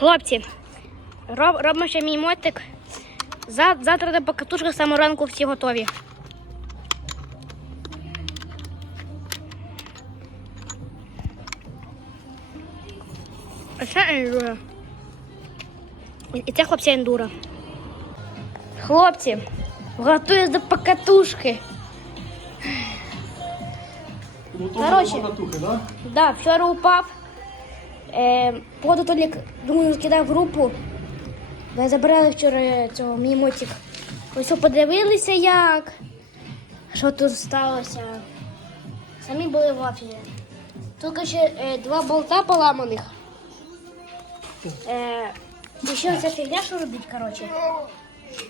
Хлопці, роб, робимо ще мій мотик. За, завтра до покатушка саморанку всі готові. А це ендура. І це хлопці ендура. Хлопці, готуюсь до покатушки. Короче. Короче. да? Да, вчора упав. Е, Походу Толік, думаю, скидав групу. Ви забрали вчора цього мій мотик. Ось подивилися як. Що тут сталося. Самі були в офісі. Тільки ще е, два болта поламаних. Е, і ще оця фігня, що робить, коротше.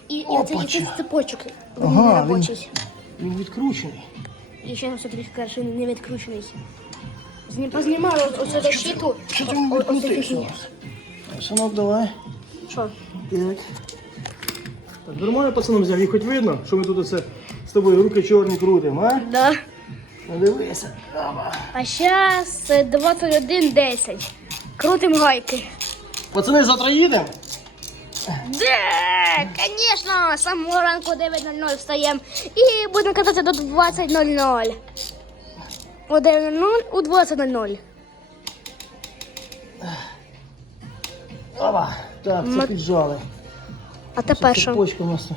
І, і оце, цей цепочок. Ага, робочий. Він відкручений. І ще все трішки не відкручений. Познімали от- оцю защиту. Що ти о- оцю. Синок, давай. Що? Так. Так, нормально пацанам взяв, їх хоч видно, що ми тут оце з тобою руки чорні крутимо, а? Да. Ну дивися. А зараз 21.10. Крутим гайки. Пацани, завтра їдемо? Да, звісно, з самого ранку 9.00 встаємо і будемо кататися до 20.00. О 9.00, у 20.00. Опа. Так, це Ма- піджали. А тепер що? Цепочка у нас.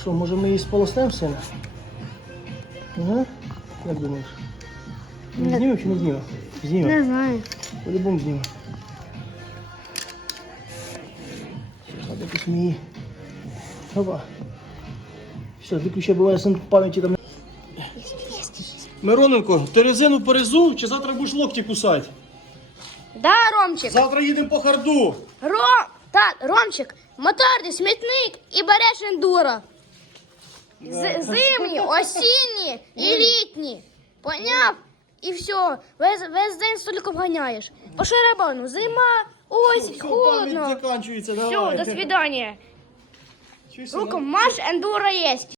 Що, може ми її сполоснемо сина? Ага. Як думаєш? Не- Знімемо чи не знімемо? Знімемо. Не знаю. По-любому знімемо. Зараз якось її. Опа. Все, виключай, буває сын пам'яті там. Мироненко, ти резину порезув чи завтра будеш локті кусати? Да, Ромчик? Завтра їдемо по харду. Ром, так, Ромчик, моторний, смітник і береш ендуро. З- зимні, осінні і літні. Поняв? І все. Весь, весь день стільки ганяєш. По шарабану, зима, ось, Пам'ять холодно. закінчується, Все, давай. до свидания. Чуєш. Руку маш, ендуро есть.